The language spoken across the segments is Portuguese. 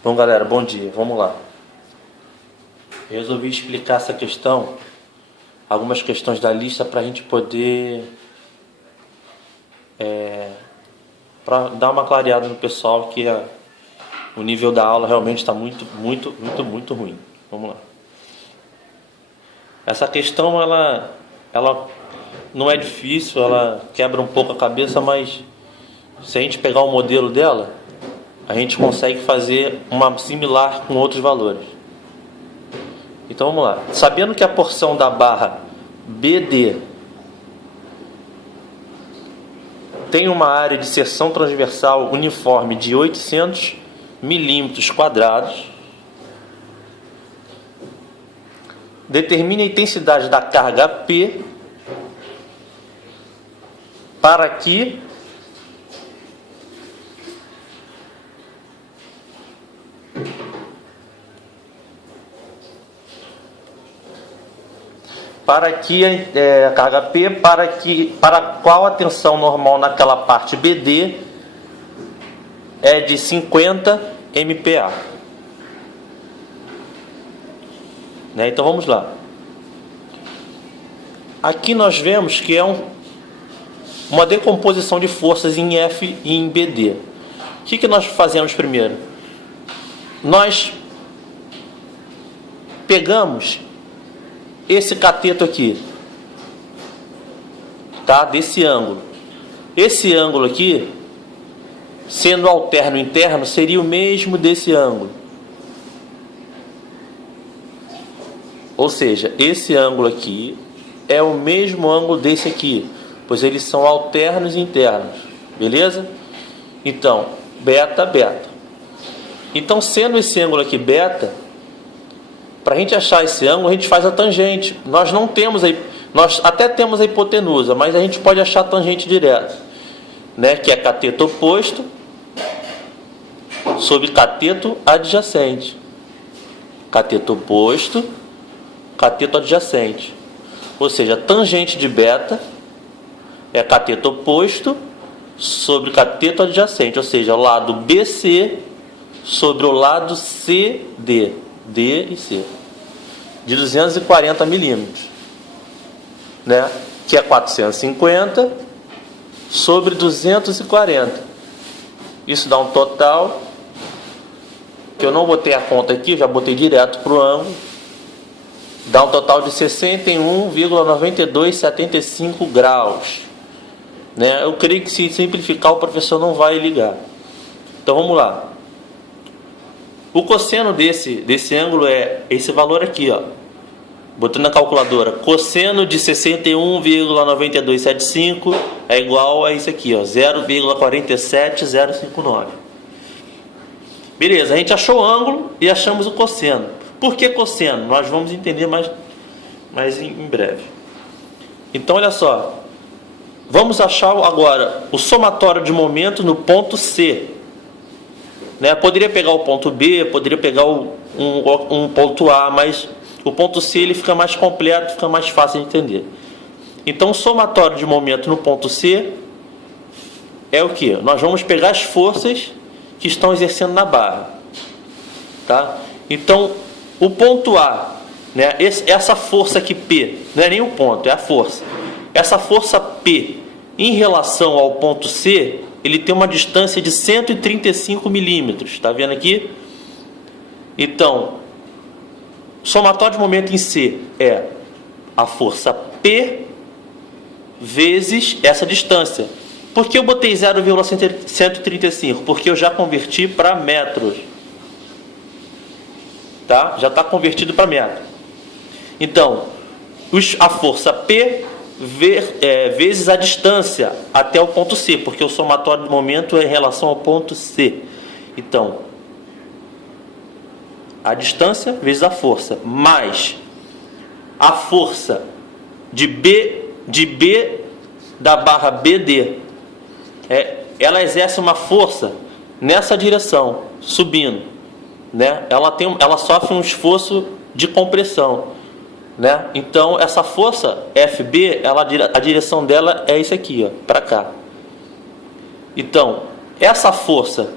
Bom, galera, bom dia. Vamos lá. Eu resolvi explicar essa questão, algumas questões da lista, para a gente poder para dar uma clareada no pessoal que o nível da aula realmente está muito ruim. Vamos lá. Essa questão ela não é difícil, ela quebra um pouco a cabeça, mas se a gente pegar o modelo dela, a gente consegue fazer uma similar com outros valores. Então vamos lá. Sabendo que a porção da barra BD tem uma área de seção transversal uniforme de 800 milímetros quadrados, determine a intensidade da carga P para que a carga P para qual a tensão normal naquela parte BD é de 50 MPa. Então vamos lá. Aqui nós vemos que é uma decomposição de forças em F e em BD. O que nós fazemos primeiro? Nós pegamos esse cateto aqui, tá? Desse ângulo. Esse ângulo aqui, sendo alterno interno, seria o mesmo desse ângulo. Ou seja, esse ângulo aqui é o mesmo ângulo desse aqui, pois eles são alternos e internos. Beleza? Então, beta, beta. Então, sendo esse ângulo aqui beta, para a gente achar esse ângulo, a gente faz a tangente. Nós até temos a hipotenusa, mas a gente pode achar a tangente direta, que é cateto oposto sobre cateto adjacente. Cateto oposto, cateto adjacente. Ou seja, tangente de beta é cateto oposto sobre cateto adjacente. Ou seja, o lado BC sobre o lado CD. D e C. De 240 milímetros. Que é 450 sobre 240. Isso dá um total, que eu não botei a conta aqui, eu já botei direto para o ângulo. Dá um total de 61,9275 graus. Eu creio que se simplificar o professor não vai ligar. Então vamos lá. O cosseno desse ângulo é esse valor aqui, ó. Botando na calculadora, cosseno de 61,9275 é igual a isso aqui, ó, 0,47059. Beleza, a gente achou o ângulo e achamos o cosseno. Por que cosseno? Nós vamos entender mais em breve. Então, olha só. Vamos achar agora o somatório de momentos no ponto C. Poderia pegar o ponto B, poderia pegar um ponto A, mas o ponto C ele fica mais completo, fica mais fácil de entender. Então, o somatório de momento no ponto C é o que? Nós vamos pegar as forças que estão exercendo na barra. Tá? Então, o ponto A, essa força aqui P, não é nem o ponto, é a força. Essa força P em relação ao ponto C, ele tem uma distância de 135 milímetros. Está vendo aqui? Então, somatório de momento em C é a força P vezes essa distância. Por que eu botei 0,135? Porque eu já converti para metros. Tá? Já está convertido para metro. Então, a força P vezes a distância até o ponto C, porque o somatório do momento é em relação ao ponto C. Então, a distância vezes a força, mais a força de B da barra BD. Ela exerce uma força nessa direção, subindo. Ela sofre um esforço de compressão. Então, essa força FB, a direção dela é isso aqui, para cá. Então, essa força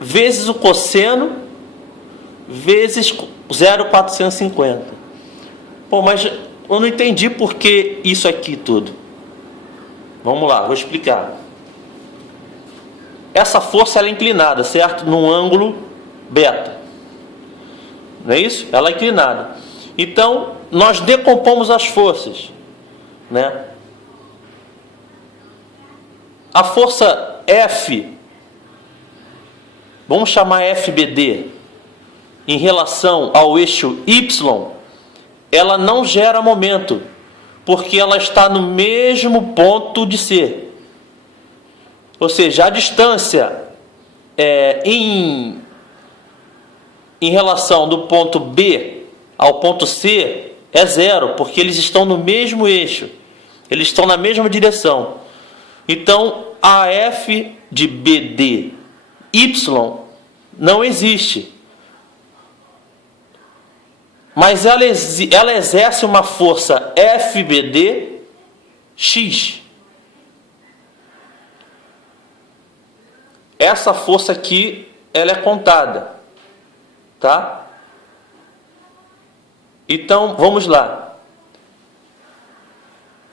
vezes o cosseno vezes 0,450. Pô, mas eu não entendi por que isso aqui tudo. Vamos lá, vou explicar. Essa força ela é inclinada, certo? Num ângulo beta. Não é isso? Ela é inclinada. Então, nós decompomos as forças, né? A força F, vamos chamar FBD, em relação ao eixo Y, ela não gera momento, porque ela está no mesmo ponto de C. Ou seja, a distância em relação do ponto B ao ponto C é zero, porque eles estão no mesmo eixo, eles estão na mesma direção. Então, a F de BD Y não existe. Mas ela exerce uma força FBD X. Essa força aqui, ela é contada, tá? Então, vamos lá.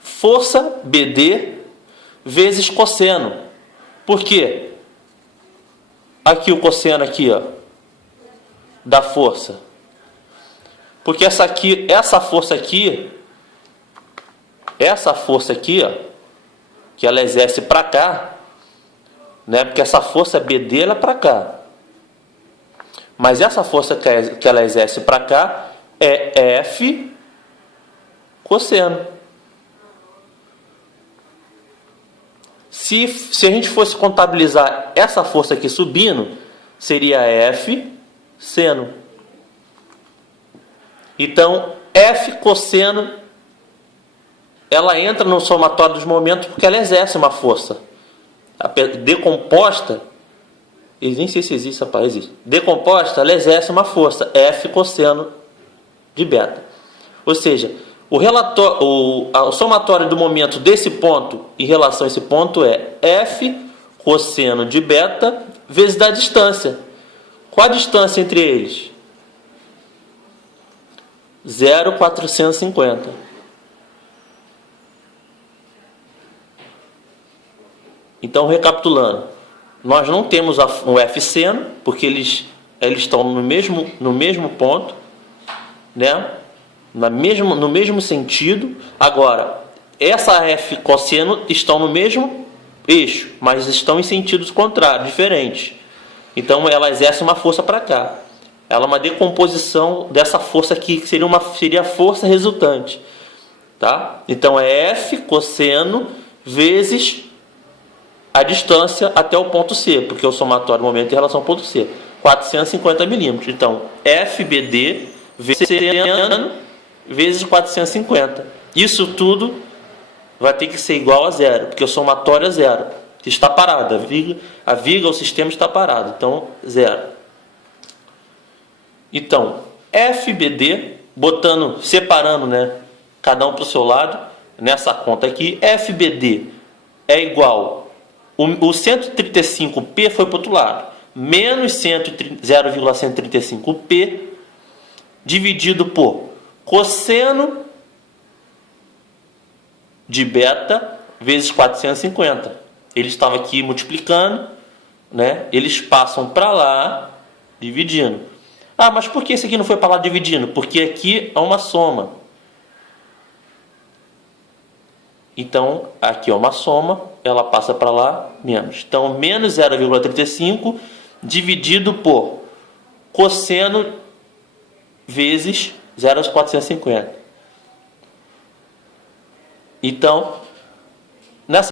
Força BD vezes cosseno. Por quê? Aqui o cosseno aqui, ó, da força. Porque essa força aqui, ó, que ela exerce para cá, né? Porque essa força BD ela é para cá. Mas essa força que ela exerce para cá é F cosseno. Se a gente fosse contabilizar essa força aqui subindo, seria F seno. Então, F cosseno, ela entra no somatório dos momentos porque ela exerce uma força. Decomposta, nem sei se existe essa palavra, existe. Decomposta, ela exerce uma força, F cosseno de beta. Ou seja, o somatório do momento desse ponto em relação a esse ponto é F cosseno de beta vezes da distância. Qual a distância entre eles? 0,450. Então, recapitulando, nós não temos um F seno, porque eles estão no mesmo ponto, né? No mesmo sentido. Agora, essa F cosseno estão no mesmo eixo, mas estão em sentidos contrários, diferentes. Então, ela exerce uma força para cá. Ela é uma decomposição dessa força aqui, que seria a força resultante. Tá? Então, é F cosseno vezes a distância até o ponto C, porque é o somatório do momento em relação ao ponto C. 450 milímetros. Então, FBD vezes 450. Isso tudo vai ter que ser igual a zero, porque o somatório é zero. Está parado. A viga, o sistema está parado. Então, zero. Então, FBD, separando, né, cada um para o seu lado, nessa conta aqui, FBD é igual, o 135P foi para o outro lado, menos 0,135P dividido por cosseno de beta vezes 450. Ele estava aqui multiplicando, né? Eles passam para lá dividindo. Ah, mas por que esse aqui não foi para lá dividindo? Porque aqui é uma soma. Então, aqui é uma soma, ela passa para lá, menos. Então, menos 0,35 dividido por cosseno vezes 0,450. Então,